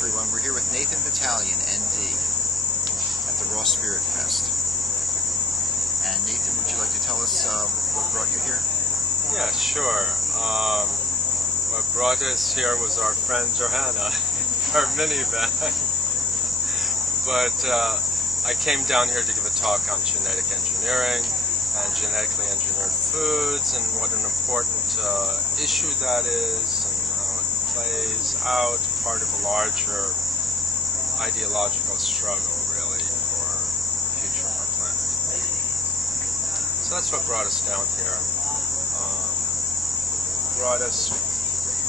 everyone. We're here with Nathan Battalion, ND, at the Raw Spirit Fest. And Nathan, would you like to tell us what brought you here? Yeah, sure. What brought us here was our friend Johanna, our minivan. But I came down here to give a talk on genetic engineering and genetically engineered foods and what an important issue that is and how it plays out, part of a larger ideological struggle, really, for the future of our planet. So that's what brought us down here.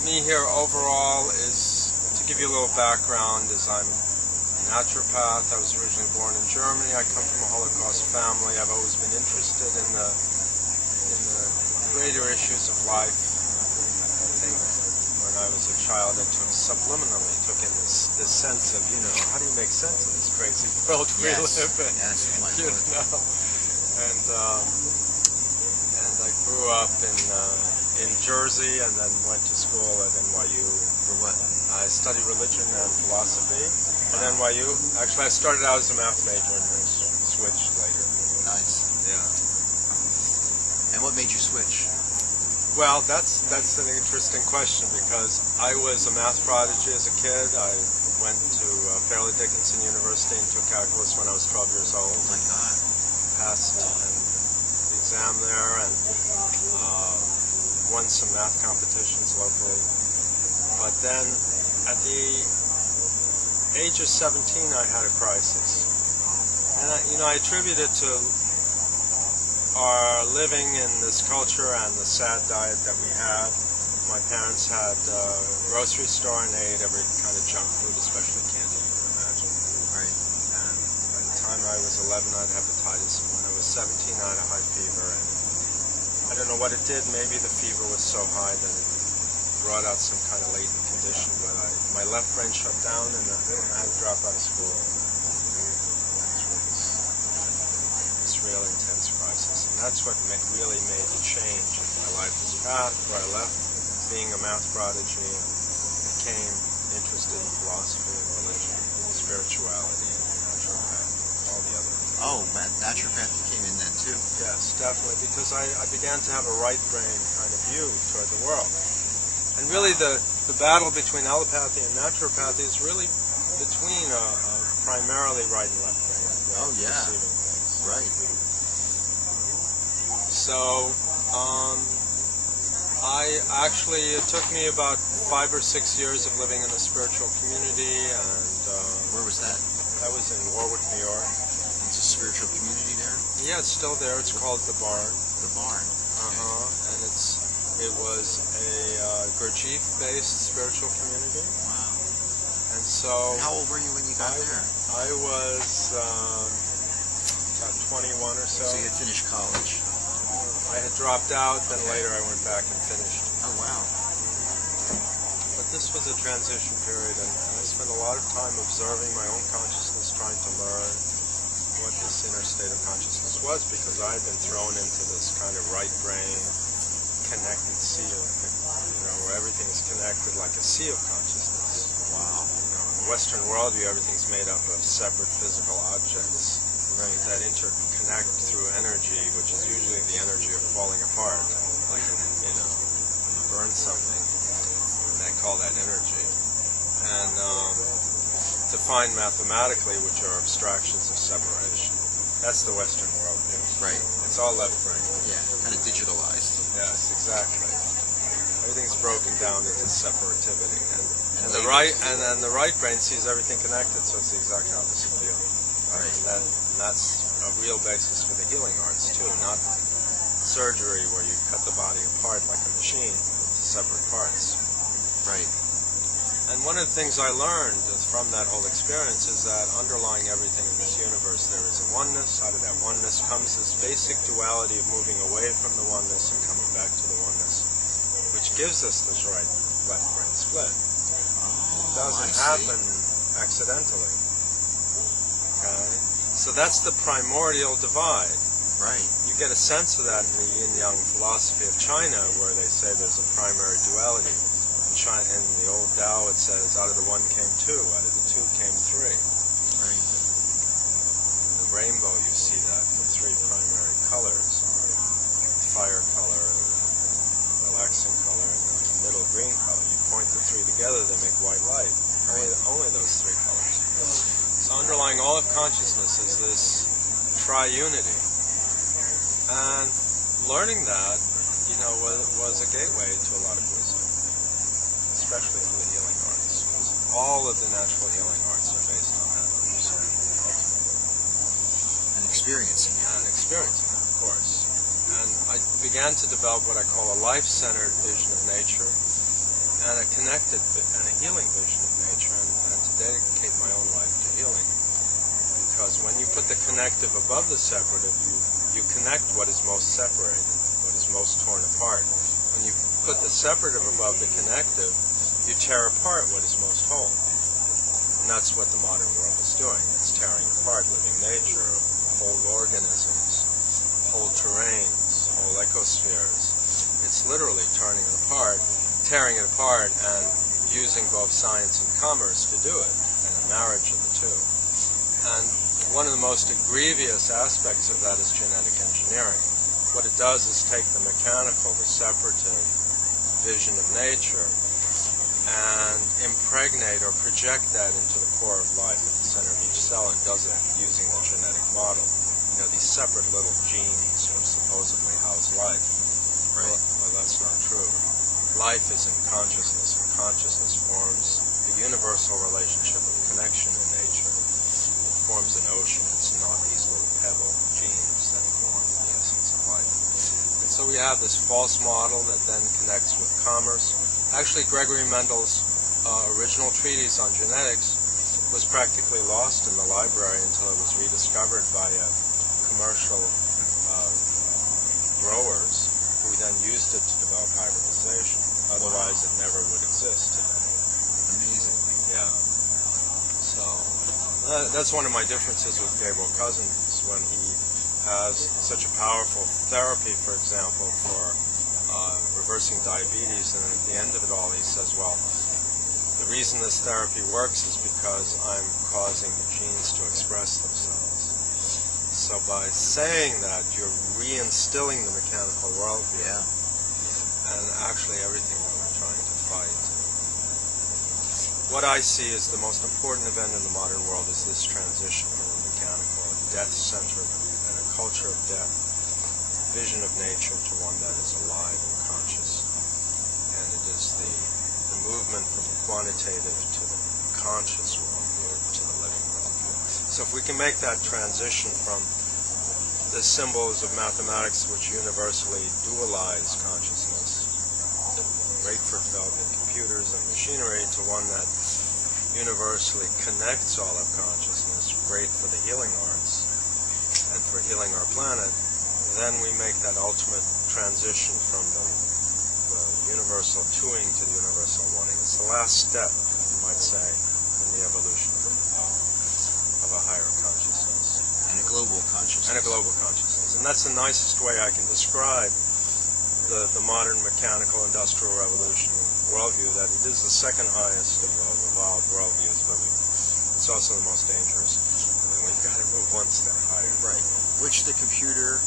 Me here overall is, to give you a little background, is I'm a naturopath. I was originally born in Germany. I come from a Holocaust family. I've always been interested in the greater issues of life. I think when I was a child, I subliminally took in this sense of, how do you make sense of this crazy world we live in? Yes, my you Lord. know? And I grew up in Jersey and then went to school at NYU. For what? I studied religion and philosophy at NYU. Actually, I started out as a math major and then switched later. Nice. Yeah. And what made you switch? Well, that's an interesting question because I was a math prodigy as a kid. I went to Fairleigh Dickinson University and took calculus when I was 12 years old. Oh my God. Passed the exam there and won some math competitions locally. But then at the age of 17 I had a crisis. And I attribute it to our living in this culture and the sad diet that we had. My parents had a grocery store and they ate every kind of junk food, especially candy you can imagine. Right. And by the time I was 11, I had hepatitis, and when I was 17, I had a high fever. And I don't know what it did. Maybe the fever was so high that it brought out some kind of latent condition. But my left brain shut down, and I had to drop out of school. This real intense crisis, and that's what really made the change in my life's path, where I left being a math prodigy and became interested in philosophy and religion, spirituality, and naturopathy, all the other things. Oh, naturopathy came in then too. Yes, definitely, because I began to have a right brain kind of view toward the world. And really the battle between allopathy and naturopathy is really between a primarily right and left brain. Oh, yeah. Right. So, it took me about 5 or 6 years of living in a spiritual community, and where was that? I was in Warwick, New York. It's a spiritual community there? Yeah, it's still there. It's called The Barn. The Barn. Okay. And it was a Gurdjieff-based spiritual community. Wow. And so... How old were you when you got there? I was about 21 or so. So you had finished college? I had dropped out, then later I went back and finished. Oh, wow. But this was a transition period, and I spent a lot of time observing my own consciousness, trying to learn what this inner state of consciousness was, because I had been thrown into this kind of right brain connected sea of, where everything is connected like a sea of consciousness. Wow. In the Western worldview, everything's made up of separate physical objects. Right. That interconnect through energy, which is usually the energy of falling apart. Like, when you burn something, they call that energy. And defined mathematically, which are abstractions of separation. That's the Western worldview. Right. It's all left brain. Yeah, kind of digitalized. Yes, exactly. Everything's broken down into separativity, and the right brain sees everything connected, so it's the exact opposite view. Right. And that's a real basis for the healing arts too, not surgery where you cut the body apart like a machine into separate parts. Right. And one of the things I learned from that whole experience is that underlying everything in this universe there is a oneness. Out of that oneness comes this basic duality of moving away from the oneness and coming back to the oneness, which gives us this right-left brain split. Oh, It doesn't happen accidentally. Okay? So that's the primordial divide. Right. You get a sense of that in the yin-yang philosophy of China, where they say there's a primary duality. In the old Tao, it says, out of the one came two, out of the two came three. Right. In the rainbow, you see that the three primary colors are fire color, the relaxing color, and the middle green color. You point the three together, they make white light. Only those three colors. So underlying all of consciousness is this triunity. And learning that, was a gateway to a lot of wisdom, especially for the healing arts. All of the natural healing arts are based on that understanding, ultimately. And experiencing it. And experiencing it, of course. And I began to develop what I call a life-centered vision of nature and a connected and a healing vision of nature, and to dedicate my own life to healing. Because when you put the connective above the separative, you connect what is most separated, what is most torn apart. When you put the separative above the connective, you tear apart what is most whole. And that's what the modern world is doing. It's tearing apart living nature, whole organisms, whole terrains, whole ecospheres. It's literally turning it apart, tearing it apart, and using both science and commerce to do it, and a marriage of the two. And one of the most egregious aspects of that is genetic engineering. What it does is take the mechanical, the separative vision of nature, and impregnate or project that into the core of life at the center of each cell, and does it using the genetic model. These separate little genes which supposedly house life. Right. Well, that's not true. Life is in consciousness, and consciousness forms a universal relationship of connection in nature. It forms an ocean. It's not these little pebble genes that form the essence of life. And so we have this false model that then connects with commerce. Actually, Gregory Mendel's original treatise on genetics was practically lost in the library until it was rediscovered by commercial growers who then used it to develop hybridization. Otherwise, it never would exist today. Amazing. Yeah. So that's one of my differences with Gabriel Cousens, when he has such a powerful therapy, for example, for reversing diabetes, and at the end of it all he says, well, the reason this therapy works is because I'm causing the genes to express themselves. So by saying that, you're reinstilling the mechanical worldview, Yeah. and actually everything that we're trying to fight. What I see as the most important event in the modern world is this transition from a mechanical, death-centered, and a culture of death, vision of nature, to one that is alive and conscious. And it is the movement from the quantitative to the conscious worldview, to the living worldview. So if we can make that transition from the symbols of mathematics which universally dualize consciousness, great for developing computers and machinery, to one that universally connects all of consciousness, great for the healing arts and for healing our planet, then we make that ultimate transition from the universal twoing to the universal oneing. It's the last step, you might say, in the evolution of a higher consciousness. And a global consciousness. And a global consciousness. And that's the nicest way I can describe the modern mechanical industrial revolution worldview, that it is the second highest of evolved worldviews, but it's also the most dangerous. And we've got to move one step higher. Right. Which the computer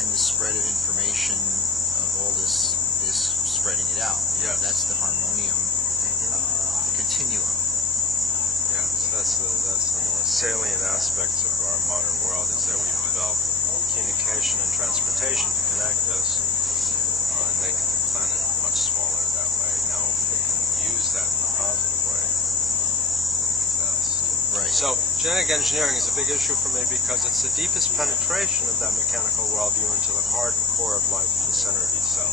and the spread of information of all this is spreading it out. Yeah. That's the Harmonium continuum. Yeah, so that's the more salient aspects of our modern world, is that we've developed communication and transportation to connect us and make the planet much smaller that way. Now, if we can use that in a positive way, it'd be best. Right. So, genetic engineering is a big issue for me because it's the deepest penetration of that mechanical worldview into the heart and core of life at the center of each cell.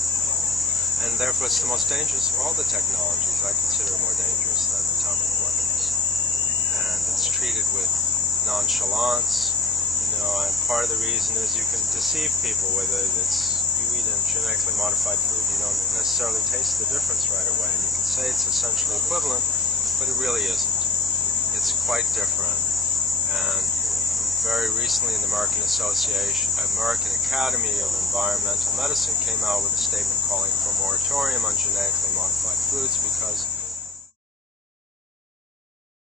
And therefore, it's the most dangerous of all the technologies. I consider it more dangerous than atomic weapons. And it's treated with nonchalance, and part of the reason is you can deceive people, whether it's you eat a genetically modified food, you don't necessarily taste the difference right away, and you can say it's essentially equivalent, but it really isn't. It's quite different, and very recently, the American Academy of Environmental Medicine came out with a statement calling for a moratorium on genetically modified foods because